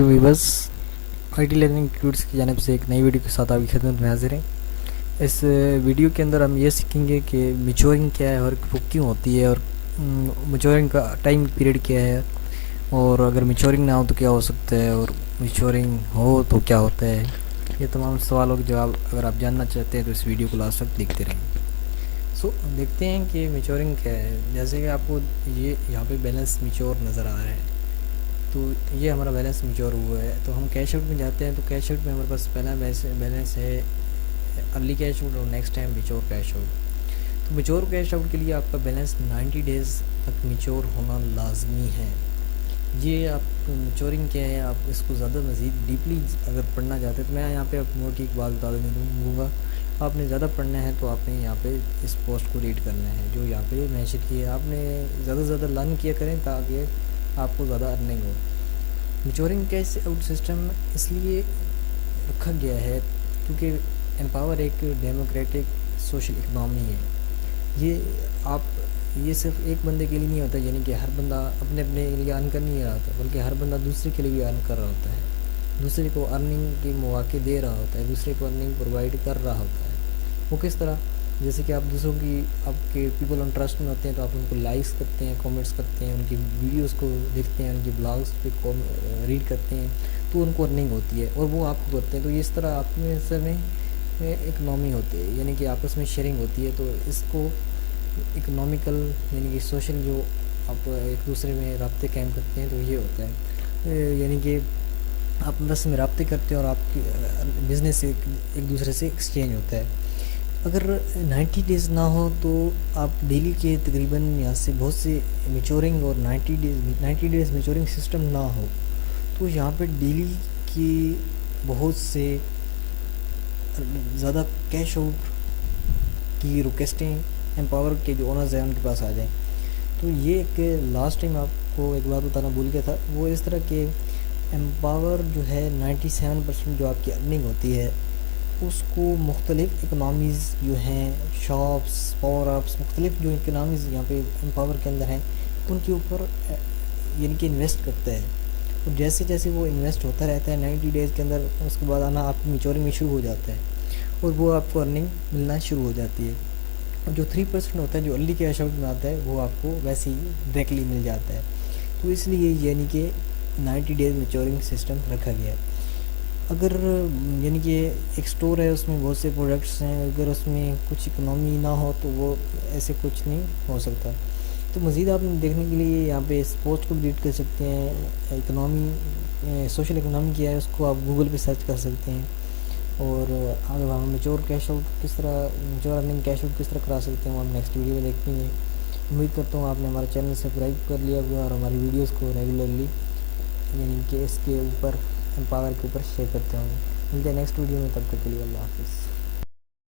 Viewers IT learning tuts की जानिब से एक नई वीडियो के साथ आपकी खिदमत में हाजिर हैं। इस वीडियो के अंदर हम ये सीखेंगे कि मैच्योरिंग क्या है और वो क्यों होती है, और मैच्योरिंग का टाइम पीरियड क्या है, और अगर मैच्योरिंग ना हो तो क्या हो सकता है, और मैच्योरिंग हो तो क्या होता है। ये तमाम सवालों के जवाब अगर आप जानना चाहते हैं तो इस वीडियो को लास्ट तक देखते रहें। देखते हैं कि मैच्योरिंग क्या है। जैसे कि आपको ये यहाँ पे बैलेंस मैच्योर नज़र आ रहा है, तो ये हमारा बैलेंस मैच्योर हुआ है। तो हम कैश आउट में जाते हैं, तो कैश आउट में हमारे पास पहला बैलेंस है अर्ली कैश आउट और next time mature cash out. तो मैच्योर कैश आउट के लिए आपका बैलेंस 90 डेज़ तक मैच्योर होना लाजमी है। ये आप मैच्योरिंग क्या है, आप इसको ज़्यादा मज़ीद डीपली अगर पढ़ना चाहते हैं तो मैं यहाँ पे आप मोटी एक बात बता दूँगा। आपने ज़्यादा पढ़ना है तो आपने यहाँ पे इस पोस्ट को रीड करना है जो यहाँ पे मेंशन किया है। आपने ज़्यादा से ज़्यादा लर्न किया करें ताकि आपको ज़्यादा अर्निंग हो। मैच्योरिंग कैश आउट सिस्टम इसलिए रखा गया है क्योंकि एम्पावर एक डेमोक्रेटिक सोशल इकनॉमी है। ये सिर्फ एक बंदे के लिए नहीं होता, यानी कि हर बंदा अपने अपने लिए अर्न कर नहीं रहा होता, बल्कि हर बंदा दूसरे के लिए भी अर्न कर रहा होता है, दूसरे को अर्निंग के मौके दे रहा होता है, दूसरे को अर्निंग प्रोवाइड कर रहा होता है। वो किस तरह? जैसे कि आप दूसरों की आपके पीपल ऑन ट्रस्ट में होते हैं तो आप उनको लाइक्स करते हैं, कमेंट्स करते हैं, उनकी वीडियोस को देखते हैं, उनकी ब्लॉग्स पे रीड करते हैं, तो उनको अर्निंग होती है और वो आपको करते हैं। तो इस तरह आप में इकनॉमी होती है, यानी कि आपस में शेयरिंग होती है। तो इसको इकोनॉमिकल यानी कि सोशल जो आप एक दूसरे में रब्ते कायम करते हैं तो ये होता है, यानी कि आप बस में रब्ते करते हैं और आपकी बिज़नेस एक दूसरे से एक्सचेंज होता है। अगर 90 डेज़ ना हो तो आप डेली के तकरीबन यहाँ से बहुत से मैच्योरिंग और 90 डेज़ मैच्योरिंग सिस्टम ना हो तो यहाँ पर डेली की बहुत से ज़्यादा कैश आउट की रिक्वेस्टें एम्पावर के जो ओनर्स हैं उनके पास आ जाएं। तो ये एक लास्ट टाइम आपको एक बात बताना भूल गया था, वो इस तरह के एम्पावर जो है 97% जो आपकी अर्निंग होती है उसको मुख्तलिफ़ इकनॉमीज़ जो हैं, शॉप्स, पावर अप्स, मुख्तलिफ़ जो इकनॉमीज़ यहाँ पे एम्पावर के अंदर हैं उनके ऊपर यानी कि इन्वेस्ट करता है। और जैसे जैसे वो इन्वेस्ट होता रहता है 90 डेज़ के अंदर, उसके बाद आना आपकी मैच्योरिंग में शुरू हो जाता है और वो आपको अर्निंग मिलना शुरू हो जाती है। और जो 3% होता है जो अर्ली कैश आउट में आता है वो आपको वैसे ही डायरेक्टली मिल जाता है। तो इसलिए यानी कि 90 डेज़ मैच्योरिंग सिस्टम रखा गया है। अगर यानी कि एक स्टोर है उसमें बहुत से प्रोडक्ट्स हैं, अगर उसमें कुछ इकोनॉमी ना हो तो वो ऐसे कुछ नहीं हो सकता। तो मज़ीद आप देखने के लिए यहाँ पे इस पोस्ट को विजिट कर सकते हैं। इकोनॉमी सोशल इकोनॉमी क्या है उसको आप गूगल पे सर्च कर सकते हैं। और अगर हम मैच्योर कैश आउट किस तरह मैच्योर अर्निंग कैश आउट किस तरह करा सकते हैं वो हम नेक्स्ट वीडियो में देखेंगे। उम्मीद करता हूँ आपने हमारा चैनल सब्सक्राइब कर लिया होगा और हमारी वीडियोस को रेगुलरली यानी कि इसके ऊपर एम्पावर के ऊपर शेयर करते होंगे। मिलते हैं नेक्स्ट वीडियो में, तब तक के लिए अल्लाह हाफ़िज़।